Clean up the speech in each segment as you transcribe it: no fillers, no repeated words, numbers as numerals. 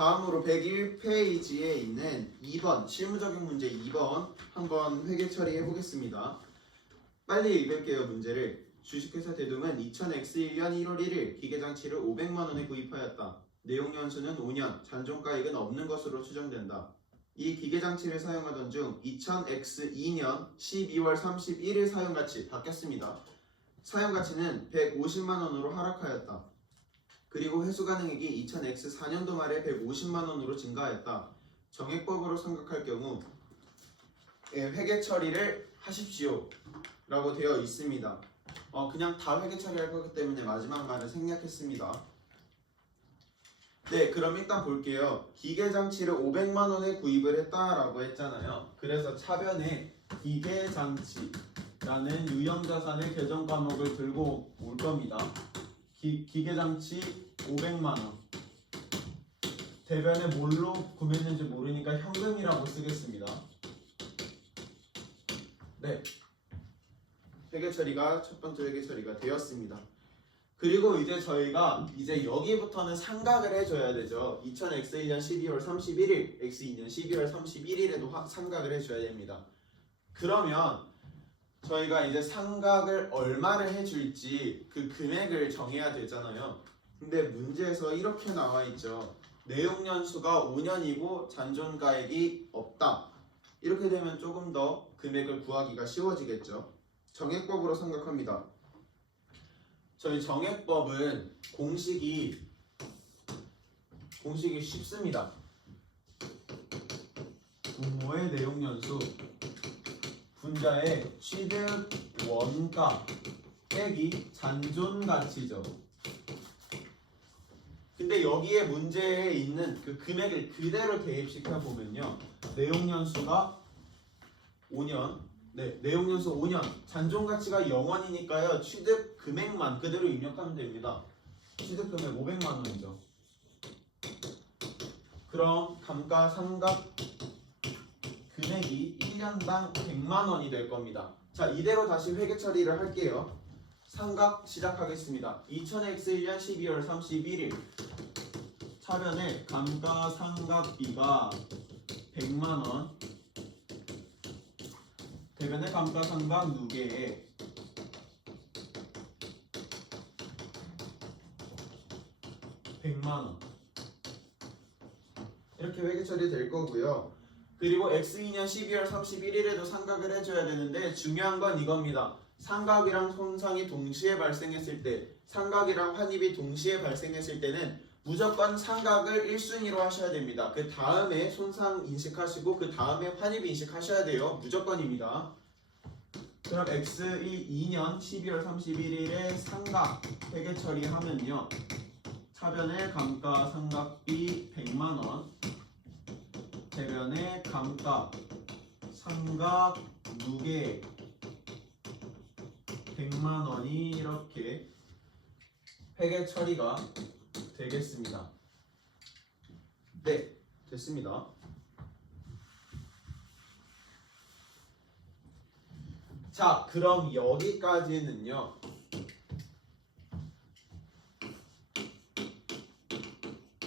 다음으로 101페이지에 있는 2번 실무적용 문제 2번 한번 회계 처리해 보겠습니다. 빨리 읽을게요. 문제를. 주식회사 대동은 2000X1년 1월 1일 기계장치를 500만 원에 구입하였다. 내용 연수는 5년, 잔존가액은 없는 것으로 추정된다. 이 기계장치를 사용하던 중 2000X2년 12월 31일 사용가치 바뀌었습니다. 사용가치는 150만 원으로 하락하였다. 그리고 회수가능액이 2000X4년도 말에 150만 원으로 증가하였다. 정액법으로 생각할 경우 회계 처리를 하십시오 라고 되어 있습니다. 그냥 다 회계 처리할 거기 때문에 마지막 말은 생략했습니다. 네, 그럼 일단 볼게요. 기계장치를 500만 원에 구입을 했다라고 했잖아요. 그래서 차변에 기계장치라는 유형자산의 계정 과목을 들고 올 겁니다. 기계장치 500만 원. 대변에 뭘로 구매했는지 모르니까 현금이라고 쓰겠습니다. 네. 회계 처리가 첫 번째 회계 처리가 되었습니다. 그리고 이제 저희가 여기부터는 상각을 해줘야 되죠. 2000X1년 12월 31일, X2년 12월 31일에도 상각을 해줘야 됩니다. 그러면 저희가 이제 상각을 얼마를 해줄지 그 금액을 정해야 되잖아요. 근데 문제에서 이렇게 나와 있죠. 내용 연수가 5년이고 잔존가액이 없다. 이렇게 되면 조금 더 금액을 구하기가 쉬워지겠죠. 정액법으로 생각합니다. 저희 정액법은 공식이 쉽습니다. 분모의 내용 연수 분자의 취득 원가 빼기 잔존 가치죠. 근데 여기에 문제에 있는 그 금액을 그대로 대입시켜 보면요. 내용 연수가 5년. 네, 내용 연수 5년. 잔존 가치가 0원이니까요. 취득 금액만 그대로 입력하면 됩니다. 취득 금액 500만 원이죠. 그럼 감가상각 금액이 1년당 100만 원이 될 겁니다. 자, 이대로 다시 회계 처리를 할게요. 상각 시작하겠습니다. 2000X1년 12월 31일 차변에 감가상각비가 100만 원, 대변에 감가상각 누계에 100만 원. 이렇게 회계 처리될 거고요. 그리고 X2년 12월 31일에도 상각을 해줘야 되는데 중요한 건 이겁니다. 상각이랑 손상이 동시에 발생했을 때, 상각이랑 환입이 동시에 발생했을 때는 무조건 상각을 1순위로 하셔야 됩니다. 그 다음에 손상 인식하시고 그 다음에 환입 인식하셔야 돼요. 무조건입니다. 그럼 X2년 12월 31일에 상각 회계 처리하면요. 차변에 감가상각비 100만 원, 대변에 감가상각 누계 100만 원이 이렇게 회계 처리가 되겠습니다. 네, 됐습니다. 자, 그럼 여기까지는요.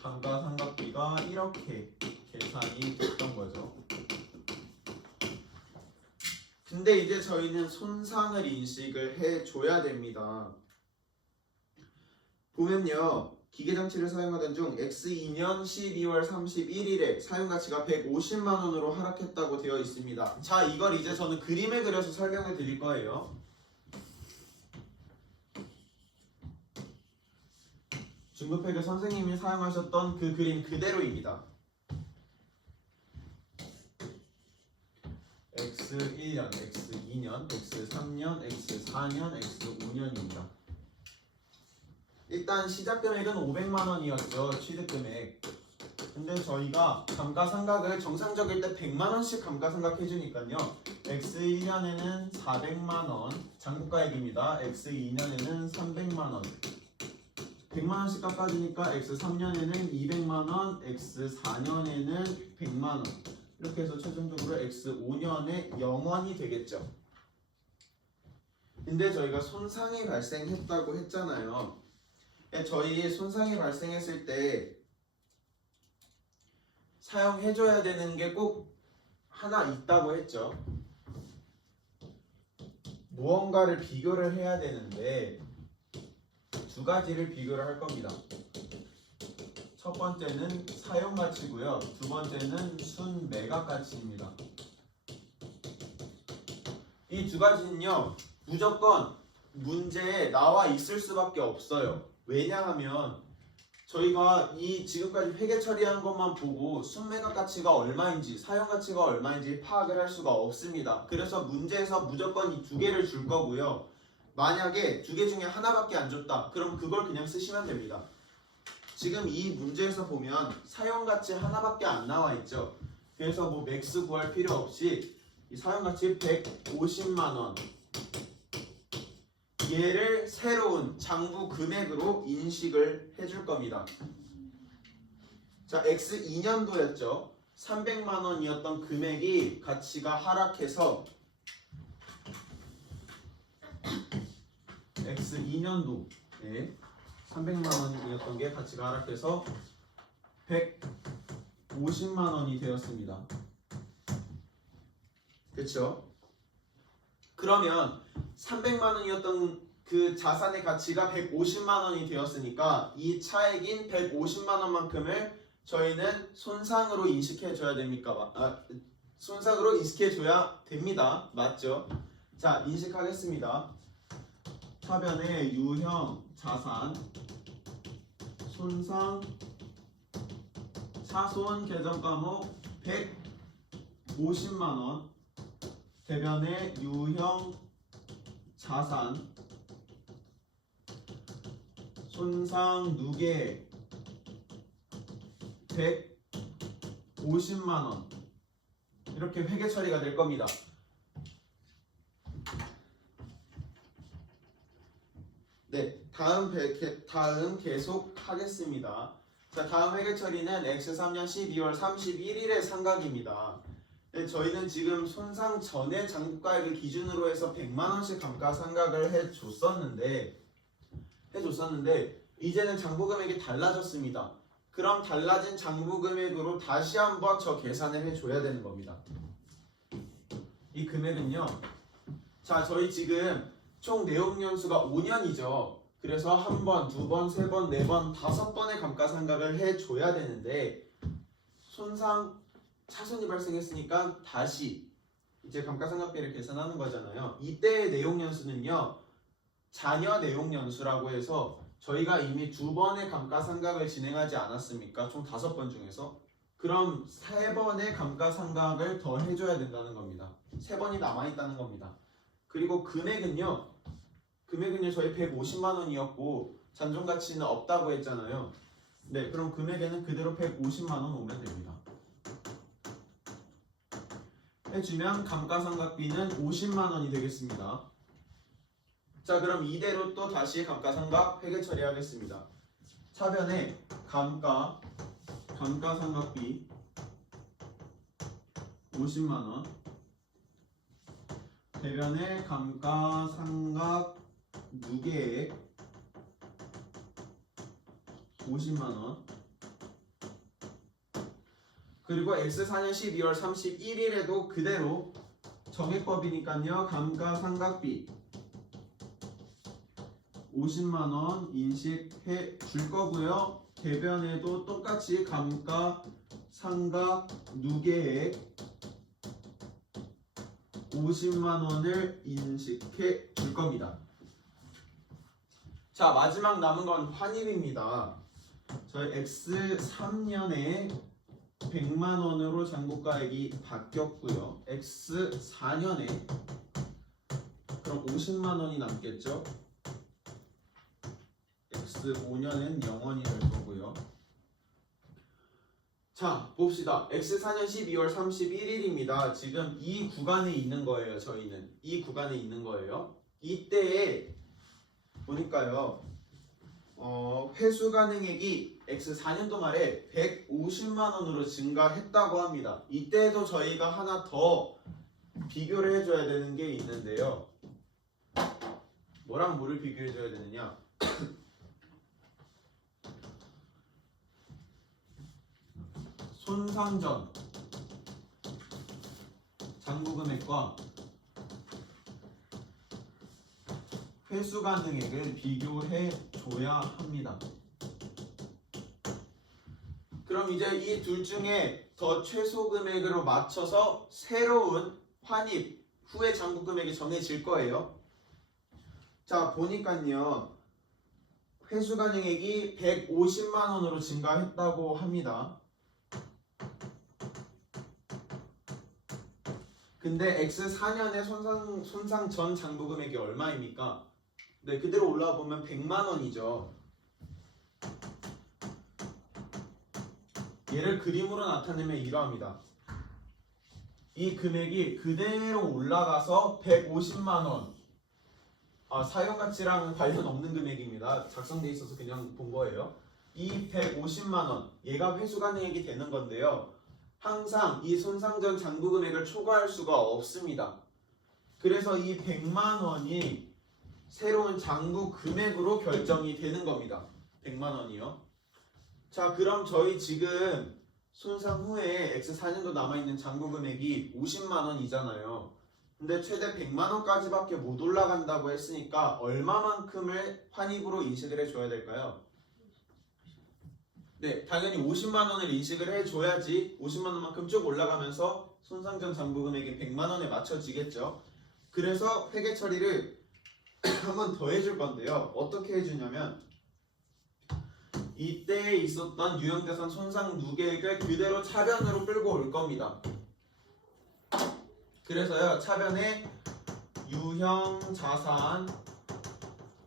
감가상각비가 이렇게 계산이 됐던 거죠. 근데 이제 저희는 손상을 인식을 해줘야 됩니다. 보면요. 기계장치를 사용하던 중 X2년 12월 31일에 사용가치가 150만 원으로 하락했다고 되어 있습니다. 자, 이걸 이제 저는 그림을 그려서 설명을 드릴 거예요. 중급회계 선생님이 사용하셨던 그 그림 그대로입니다. X1년, X2년, X3년, X4년, X5년입니다. 일단 시작 금액은 500만 원이었죠. 취득 금액. 근데 저희가 감가상각을 정상적일 때 100만 원씩 감가상각 해주니까요. X1년에는 400만 원 잔고가액입니다. X2년에는 300만 원. 100만 원씩 깎아주니까 X3년에는 200만 원, X4년에는 100만 원. 이렇게 해서 최종적으로 X5년에 0원이 되겠죠. 근데 저희가 손상이 발생했다고 했잖아요. 저희 손상이 발생했을 때 사용해줘야 되는 게 꼭 하나 있다고 했죠. 무언가를 비교를 해야 되는데 두 가지를 비교를 할 겁니다. 첫 번째는 사용 가치고요. 두 번째는 순 매각 가치입니다. 이 두 가지는요, 무조건 문제에 나와 있을 수밖에 없어요. 왜냐하면 저희가 이 지금까지 회계 처리한 것만 보고 순매각 가치가 얼마인지 사용 가치가 얼마인지 파악을 할 수가 없습니다. 그래서 문제에서 무조건 이 두 개를 줄 거고요. 만약에 두 개 중에 하나밖에 안 줬다, 그럼 그걸 그냥 쓰시면 됩니다. 지금 이 문제에서 보면 사용 가치 하나밖에 안 나와 있죠. 그래서 뭐 맥스 구할 필요 없이 이 사용 가치 150만 원, 얘를 새로운 장부 금액으로 인식을 해줄 겁니다. 자, X 2년도였죠. 300만 원이었던 금액이 가치가 하락해서 X 2년도에 300만 원이었던 게 가치가 하락해서 150만 원이 되었습니다. 그렇죠? 그러면 300만 원이었던 그 자산의 가치가 150만 원이 되었으니까 이 차액인 150만 원만큼을 저희는 손상으로 인식해 줘야 됩니까? 손상으로 인식해 줘야 됩니다. 맞죠? 자, 인식하겠습니다. 차변의 유형 자산 손상 차손 계정 과목 150만 원, 대변의 유형 자산 손상 누계 150만 원, 이렇게 회계 처리가 될 겁니다. 네, 다음 계속 하겠습니다. 자, 다음 회계 처리는 X3년 12월 31일의 상각입니다. 네, 저희는 지금 손상 전의 장부가액을 기준으로 해서 100만 원씩 감가상각을 해줬었는데 이제는 장부 금액이 달라졌습니다. 그럼 달라진 장부 금액으로 다시 한번 저 계산을 해줘야 되는 겁니다. 이 금액은요, 자, 저희 지금 총 내용 연수가 5년이죠. 그래서 한 번, 두 번, 세 번, 네 번, 다섯 번의 감가상각을 해줘야 되는데 손상 차손이 발생했으니까 다시 이제 감가상각비를 계산하는 거잖아요. 이때의 내용 연수는요, 잔여 내용 연수라고 해서 저희가 이미 두 번의 감가상각을 진행하지 않았습니까? 총 5번 중에서. 그럼 3번의 감가상각을 더 해줘야 된다는 겁니다. 3번이 남아있다는 겁니다. 그리고 금액은요 저희 150만 원이었고 잔존가치는 없다고 했잖아요. 네, 그럼 금액에는 그대로 150만 원 오면 됩니다. 해주면 감가상각비는 50만 원이 되겠습니다. 자, 그럼 이대로 또 다시 감가상각 회계 처리하겠습니다. 차변에 감가상각비 50만 원, 대변에 감가상각 누계액 50만 원, 그리고 X4년 12월 31일에도 그대로 정액법이니까요, 감가상각비 50만 원 인식해 줄 거고요. 대변에도 똑같이 감가상각 누계액 50만 원을 인식해 줄 겁니다. 자, 마지막 남은 건 환입입니다. 저희 X3년에 100만 원으로 장부가액이 바뀌었고요. X4년에 그럼 50만 원이 남겠죠. X5년엔 0원이 될 거고요. 자, 봅시다. X4년 12월 31일입니다. 지금 이 구간에 있는 거예요. 저희는 이 구간에 있는 거예요. 이때에 보니까요, 회수 가능액이 X4년도 말에 150만 원으로 증가했다고 합니다. 이때도 저희가 하나 더 비교를 해줘야 되는 게 있는데요. 뭐랑 뭐를 비교해줘야 되느냐? 손상 전 장부 금액과 회수 가능액을 비교해 줘야 합니다. 그럼 이제 이 둘 중에 더 최소 금액으로 맞춰서 새로운 환입 후의 장부 금액이 정해질 거예요. 자, 보니까요. 회수 가능액이 150만 원으로 증가했다고 합니다. 근데 X4년의 손상 전 장부 금액이 얼마입니까? 네, 그대로 올라와 보면 100만 원이죠. 얘를 그림으로 나타내면 이러합니다. 이 금액이 그대로 올라가서 150만 원. 사용가치랑 관련 없는 금액입니다. 작성돼 있어서 그냥 본 거예요. 이 150만 원, 얘가 회수 가능액이 되는 건데요. 항상 이 손상 전 장부 금액을 초과할 수가 없습니다. 그래서 이 100만 원이 새로운 장부 금액으로 결정이 되는 겁니다. 100만 원이요. 자, 그럼 저희 지금 손상 후에 X4년도 남아있는 장부 금액이 50만 원이잖아요. 근데 최대 100만 원까지밖에 못 올라간다고 했으니까 얼마만큼을 환입으로 인식을 해줘야 될까요? 네, 당연히 50만 원을 인식을 해줘야지 50만 원만큼 쭉 올라가면서 손상 전 장부 금액이 100만 원에 맞춰지겠죠. 그래서 회계 처리를 한 번 더 해줄 건데요. 어떻게 해주냐면 이때 있었던 유형자산 손상 누계액을 그대로 차변으로 끌고 올 겁니다. 그래서요, 차변에 유형자산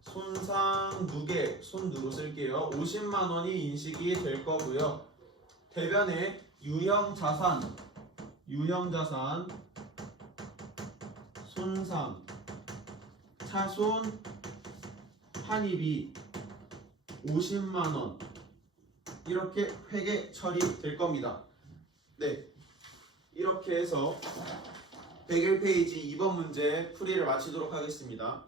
손상 누계 손누로 쓸게요. 50만 원이 인식이 될 거고요. 대변에 유형자산 손상 차손 환입이 50만 원 이렇게 회계 처리될 겁니다. 네, 이렇게 해서 101페이지 2번 문제 풀이를 마치도록 하겠습니다.